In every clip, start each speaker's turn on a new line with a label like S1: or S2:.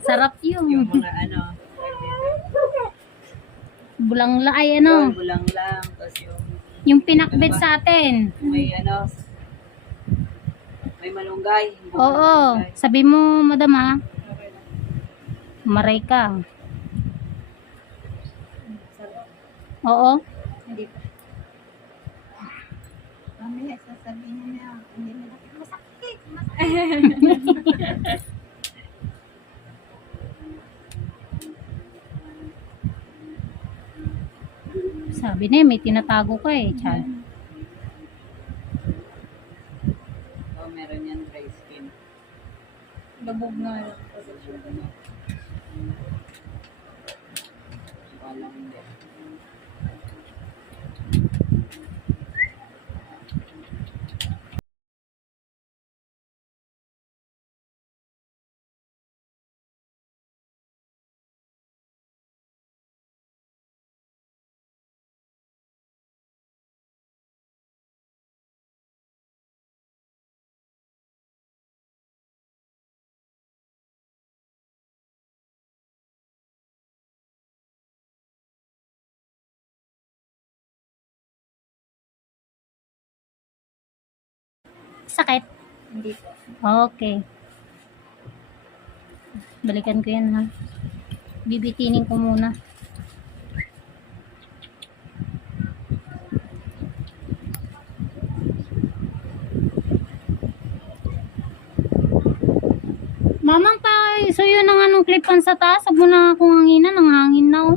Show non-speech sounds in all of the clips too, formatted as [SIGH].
S1: Sarap yun.
S2: Yung mga ano,
S1: Bulangla ay
S2: yung
S1: ano.
S2: bulang lang, tapos yung
S1: Yung pinakbit sa atin.
S2: may ano, may malunggay. yung
S1: Oo.
S2: malunggay.
S1: Sabi mo, madam ha. Maray ka. Oo.
S3: Hindi pa. Mamaya sasabihin niya, hindi na masakit, masakit. [LAUGHS]
S1: Sabi na may tinatago ka eh. Chal.
S2: Oh, meron yan dry skin.
S3: Labog nga lang.
S2: Wala
S1: Sakit.
S3: Hindi po.
S1: Okay. Balikan ko yan ha. Bibitinin ko muna. Mamang pa, so yun ang anong clipan sa taas. Huwag mo na akong hanginan. Ang hangin na oh.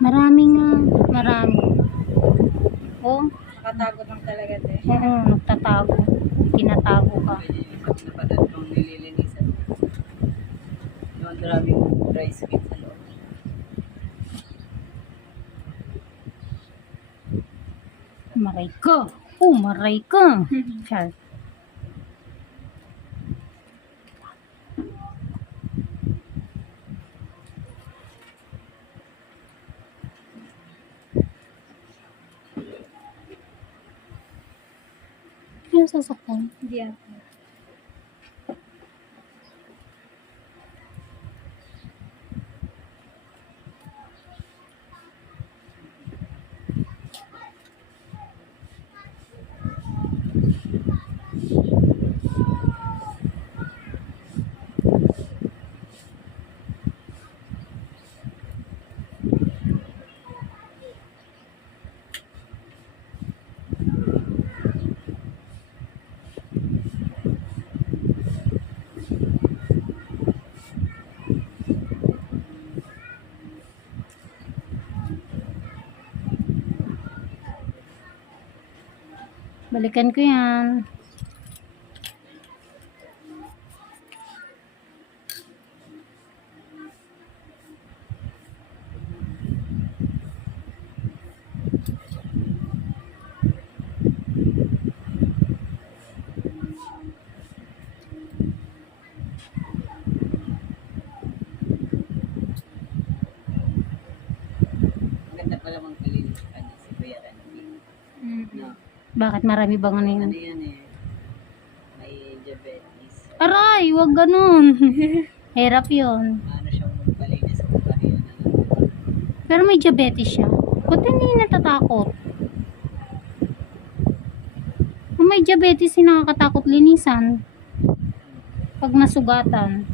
S1: Maraming, ah, marami. Oh,
S3: Nakatago lang talaga din.
S1: Oo, nagtatago. Tinatago ka.
S2: Nililinisan. Yung maraming dry skin sa loob.
S1: Maray ka. Oh, maray ka. Char. Ano sasaktan?
S3: Hindi ako.
S1: Balikan ko yan.
S2: Maganda pala mang kalinis ka niya si Kuya Randy. No.
S1: Bakit marami bang ano yun?
S2: Ano yan eh? May diabetes.
S1: Aray, wag ganun. [LAUGHS] Hirap yun.
S2: Ano siyang magpalinis kung na lang.
S1: Pero may diabetes siya. Ba't hindi natatakot? Kung may diabetes, hindi nakakatakot linisan. Pag nasugatan.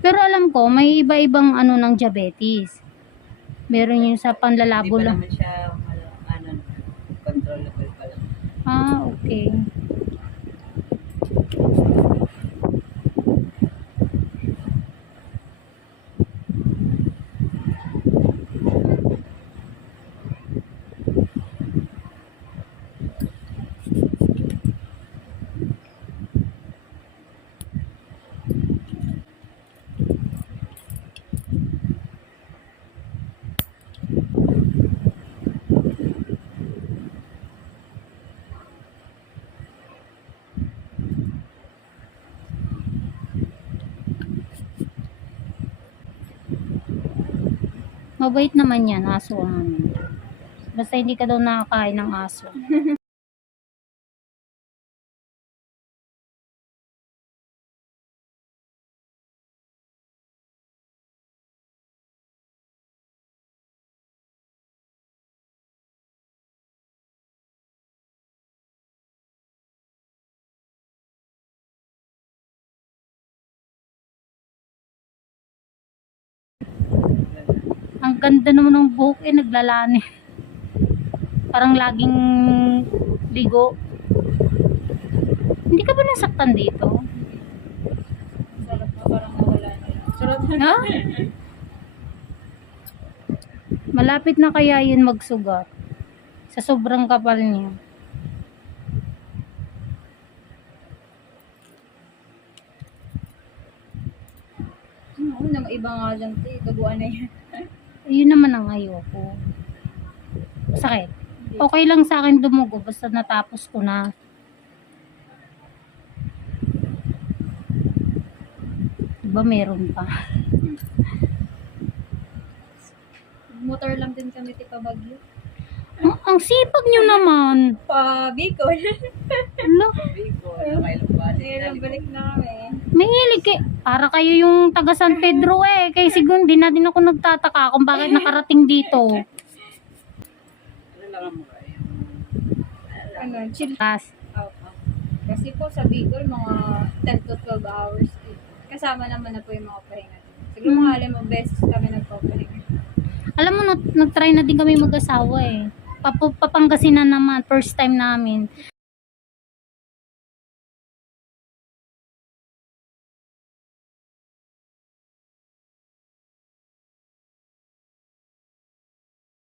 S1: Pero alam ko, may iba-ibang ano ng diabetes. Meron yung sa
S2: Hindi
S1: panlalabo
S2: pa
S1: lang.
S2: naman siya ano, ano, controllable pa lang.
S1: Ah, okay. Mabait naman yan, aso. Basta hindi ka daw nakakain ng aso. [LAUGHS] ang ganda naman ng buhok eh, naglalani. Parang laging ligo. Hindi ka ba nasaktan dito?
S3: Sarap na parang nawala?
S1: Malapit na kaya yun magsugat. Sa sobrang kapal niya.
S3: Oo, nang iba nga dyan, te. Na yan. [LAUGHS]
S1: Yun naman ang ayoko. Sakit. Okay lang sa akin dumugo basta natapos ko na. Diba meron pa? [LAUGHS]
S3: Motor lang din kami, te, pabagyo.
S1: Ang, ang sipag nyo naman.
S3: Pa Bicol. [LAUGHS]
S2: Nakailang balik.
S3: Kailan balik na kami.
S1: May hilig kay, para kayo yung taga San Pedro eh. Kaya siguro hindi na din ako nagtataka kung bakit nakarating dito.
S2: Ano?
S3: Ano, chill
S1: Tapos,
S3: out. Kasi po sa Bicol, mga 10 to 12 hours. Kasama naman na po yung mga pahinga. Siguro mga limang beses kami nagpapahinga.
S1: alam mo, nag- nag-try na din kami mag-asawa eh. Papu- Papangasinan naman, first time namin.